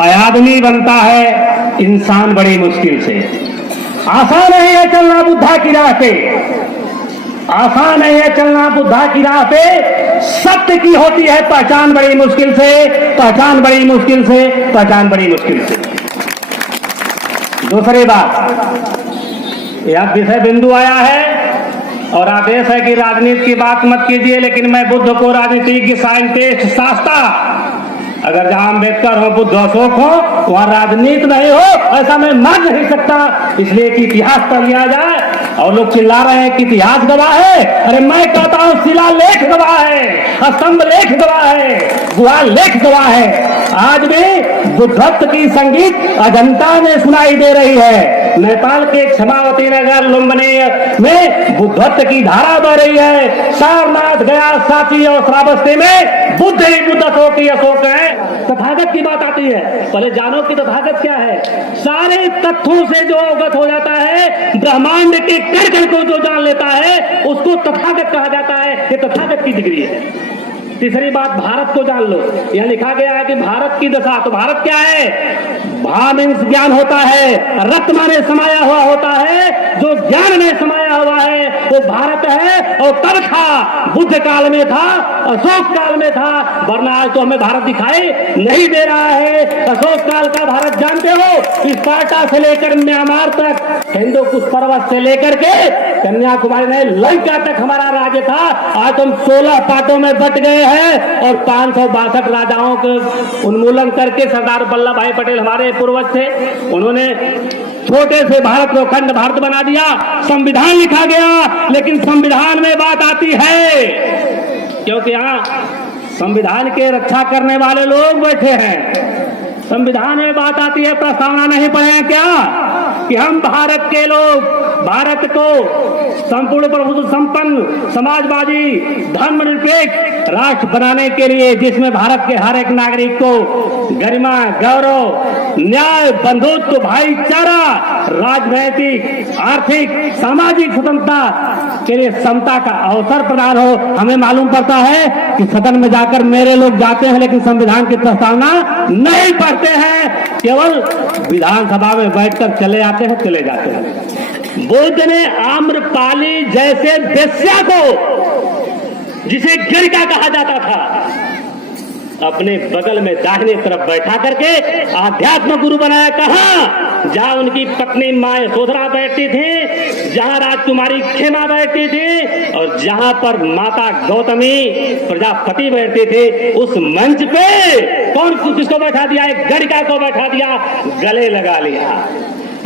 आदमी बनता है इंसान बड़ी मुश्किल से। आसान नहीं है चलना बुद्धा की राह पे, आसान नहीं है चलना बुद्धा की राह पे। सत्य की होती है पहचान बड़ी मुश्किल से, पहचान बड़ी मुश्किल से, पहचान बड़ी मुश्किल से। दूसरी बात, यह विषय बिंदु आया है और आदेश है कि राजनीति की बात मत कीजिए, लेकिन मैं बुद्ध को राजनीतिज्ञ, साइंटिस्ट, शास्त्र, अगर जहां अम्बेडकर हो, बुद्ध, अशोक हो, वहां राजनीति नहीं हो, ऐसा मैं मान नहीं सकता। इसलिए कि इतिहास पढ़ लिया जाए। और लोग चिल्ला रहे हैं कि इतिहास गवाह है। अरे मैं कहता हूं शिलालेख गवाह है, स्तंभ लेख गवाह है, गुहा लेख गवाह है। आज भी बुद्धत्व की संगीत अजंता में सुनाई दे रही है। नेपाल के क्षमावती नगर लुम्बिनी में बुद्धत्व की धारा बह रही है। सारनाथ, गया, साची और श्रावस्ती में बुद्ध ही बुद्ध, अशोक ही अशोक है। तथागत की बात आती है, पहले जानो कि तथागत क्या है। सारे तथ्यों से जो अवगत हो जाता है, ब्रह्मांड के कण को जो जान लेता है, उसको तथागत कहा जाता है। ये तथागत की डिग्री है। तीसरी बात, भारत को जान लो। यह लिखा गया है कि भारत की दशा, तो भारत क्या है? भा मीन्स ज्ञान होता है, रत्न माने समाया हुआ होता है। जो ज्ञान में समाया हुआ है वो भारत है। और कब था? बुद्ध काल में था, अशोक काल में था, वरना आज तो हमें भारत दिखाई नहीं दे रहा है। अशोक काल का भारत जानते हो, स्पार्टा से लेकर म्यांमार तक, हिंदू कुश पर्वत से लेकर के कन्याकुमारी में लंका तक हमारा राज्य था। आज हम 16 पाटों में बट गए हैं और 562 राजाओं को उन्मूलन करके सरदार वल्लभ भाई पटेल हमारे पूर्वज थे, उन्होंने छोटे से भारत को खंड भारत बना दिया। संविधान लिखा गया, लेकिन संविधान में बात आती है, क्योंकि यहाँ संविधान के रक्षा करने वाले लोग बैठे हैं। संविधान में बात आती है, प्रस्तावना नहीं पढ़े हैं क्या कि हम भारत के लोग भारत को संपूर्ण प्रभुत्व संपन्न समाजवादी धर्मनिरपेक्ष राष्ट्र बनाने के लिए, जिसमें भारत के हर एक नागरिक को गरिमा, गौरव, न्याय, बंधुत्व, भाईचारा, राजनैतिक, आर्थिक, सामाजिक स्वतंत्रता के लिए समता का अवसर प्रदान हो। हमें मालूम पड़ता है कि सदन में जाकर मेरे लोग जाते हैं, लेकिन संविधान की प्रस्तावना नहीं पढ़ते हैं, केवल विधानसभा में बैठकर चले आते हैं, चले जाते हैं। बुद्ध ने आम्रपाली जैसे वेश्या को, जिसे गरिका कहा जाता था, अपने बगल में दाहिने तरफ बैठा करके आध्यात्म गुरु बनाया। कहा? जहां उनकी पत्नी मां यशोधरा बैठती थी, जहां राजकुमारी खेमा बैठती थी और जहां पर माता गौतमी प्रजापति बैठते थे, उस मंच पे कौन किसको बैठा दिया? एक गरिका को बैठा दिया, गले लगा लिया।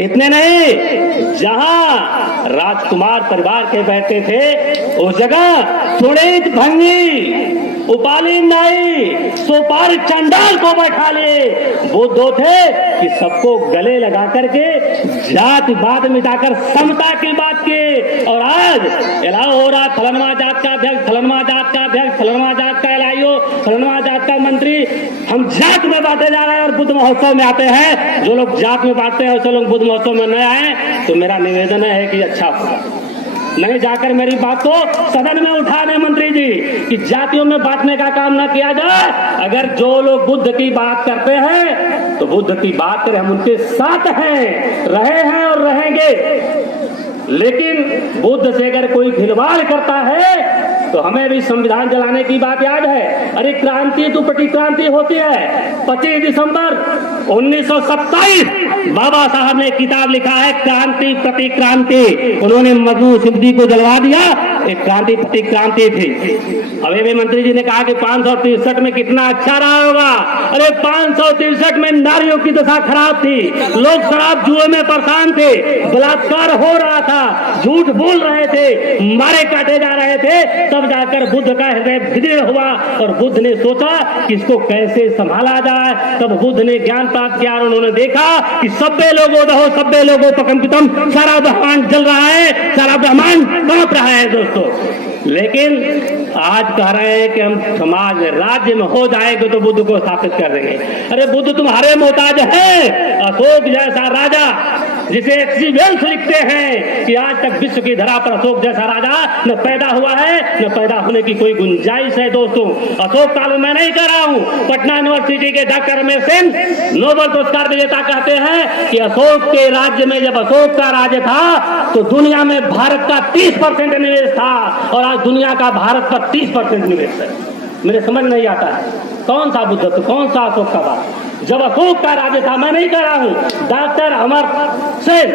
इतने नहीं, जहां राजकुमार परिवार के बैठते थे, उस जगह सुनीत भंगी, उपाली नाई, सोपार चंडाल को बैठा ले। वो दो थे कि सबको गले लगा करके जातिवाद मिटाकर समता की बात की। और आज एलाओ हो रहा, फलनवा जात का अध्यक्ष, फलनवा जात का अध्यक्ष, फलनवा जात का एलाईओ, फलनवा जात का मंत्री। हम जात में बांटे जा रहे हैं और बुद्ध महोत्सव में आते हैं। जो लोग जात में बांटते हैं, उसे लोग बुद्ध महोत्सव में न आए, तो मेरा निवेदन है कि अच्छा होगा नहीं जाकर मेरी बात को सदन में उठा दें मंत्री जी, कि जातियों में बांटने का काम न किया जाए। अगर जो लोग बुद्ध की बात करते हैं तो बुद्ध की बात करें, हम उनके साथ हैं, रहे हैं और रहेंगे। लेकिन बुद्ध से अगर कोई खिलवाड़ करता है तो हमें भी संविधान जलाने की बात याद है। अरे क्रांति तो प्रतिक्रांति होती है। 25 दिसंबर 1927 बाबा साहब ने किताब लिखा है, क्रांति प्रतिक्रांति। उन्होंने मजनू सिद्दी को जलवा दिया, एक क्रांति प्रतिक्रांति थी। अभी मंत्री जी ने कहा कि 563 में कितना अच्छा रहा होगा। अरे 563 में नारियों की दशा खराब थी, लोग शराब जुए में परेशान थे, बलात्कार हो रहा था, झूठ बोल रहे थे, मारे काटे जा रहे थे। तब जाकर बुद्ध का हृदय विदीर्ण हुआ और बुद्ध ने सोचा कि इसको कैसे संभाला जाए। तब बुद्ध ने ज्ञान प्राप्त किया और उन्होंने देखा कि सभ्य लोगों दहो, सभ्य लोगों पकंपितम, सारा ब्रह्मांड जल रहा है, सारा ब्रह्मांड कांप रहा है दोस्तों। लेकिन आज कह रहे हैं कि हम समाज राज्य में हो जाएंगे तो बुद्ध को स्थापित कर देंगे। अरे बुद्ध तुम्हारे मोहताज है। अशोक जैसा राजा जिसे एचजी वेल्स लिखते हैं कि आज तक विश्व की धरा पर अशोक जैसा राजा न पैदा हुआ है न पैदा होने की कोई गुंजाइश है। दोस्तों, अशोक काल मैं नहीं कर रहा हूं, पटना यूनिवर्सिटी के डॉक्टर रमेश सेन नोबेल पुरस्कार विजेता कहते हैं कि अशोक के राज्य में जब अशोक का राज्य था तो दुनिया में भारत का 30% निवेश था और आज दुनिया का भारत पर 30% निवेश है। मेरे समझ नहीं आता है कौन सा बुद्ध तो कौन सा अशोक का बात। जब अशोक का राज्य था, मैं नहीं कह रहा हूं, डॉक्टर अमर सेन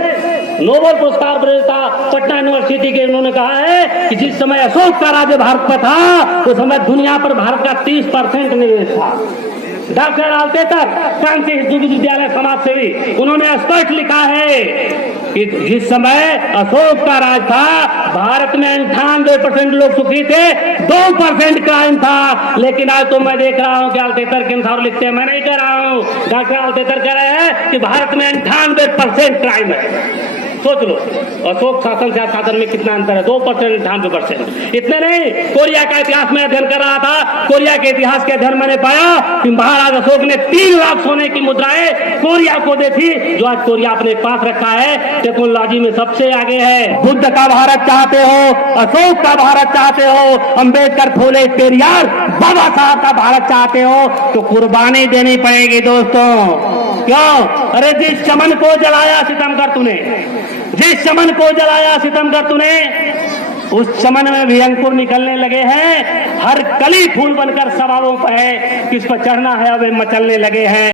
नोबेल पुरस्कार विजेता पटना यूनिवर्सिटी के, उन्होंने कहा है कि जिस समय अशोक का राज्य भारत पर था उस समय दुनिया पर भारत का 30% निवेश था। डॉक्टर आल्तेकर कांची हिंदू विश्वविद्यालय समाज सेवी, उन्होंने स्पष्ट लिखा है कि जिस समय अशोक का राज था भारत में 98% लोग सुखी थे, 2% क्राइम था। लेकिन आज तो मैं देख रहा हूं कि आल्तेकर के अनुसार लिखते हैं, मैं नहीं कह रहा हूं, डॉक्टर आल्तेकर कह रहे हैं कि भारत में 98% क्राइम है। सोच लो अशोक शासन से शासन में कितना अंतर है, 2%, 98%। इतने नहीं, कोरिया का इतिहास में अध्ययन कर रहा था, कोरिया के इतिहास के अध्ययन मैंने पाया कि महाराज अशोक ने 3 लाख सोने की मुद्राएं कोरिया को दी थी, जो आज कोरिया अपने पास रखा है, टेक्नोलॉजी में सबसे आगे है। बुद्ध का भारत चाहते हो, अशोक का भारत चाहते हो, अम्बेडकर, फूले, पेरियार, बाबा साहब का भारत चाहते हो तो कुर्बानी देनी पड़ेगी दोस्तों। क्यों? अरे जिस चमन को जलाया सितमगर तूने, जिस चमन को जलाया सितमगर तूने, उस चमन में भी अंकुर निकलने लगे हैं। हर कली फूल बनकर सवालों पर है, किस पर चढ़ना है अब मचलने लगे हैं।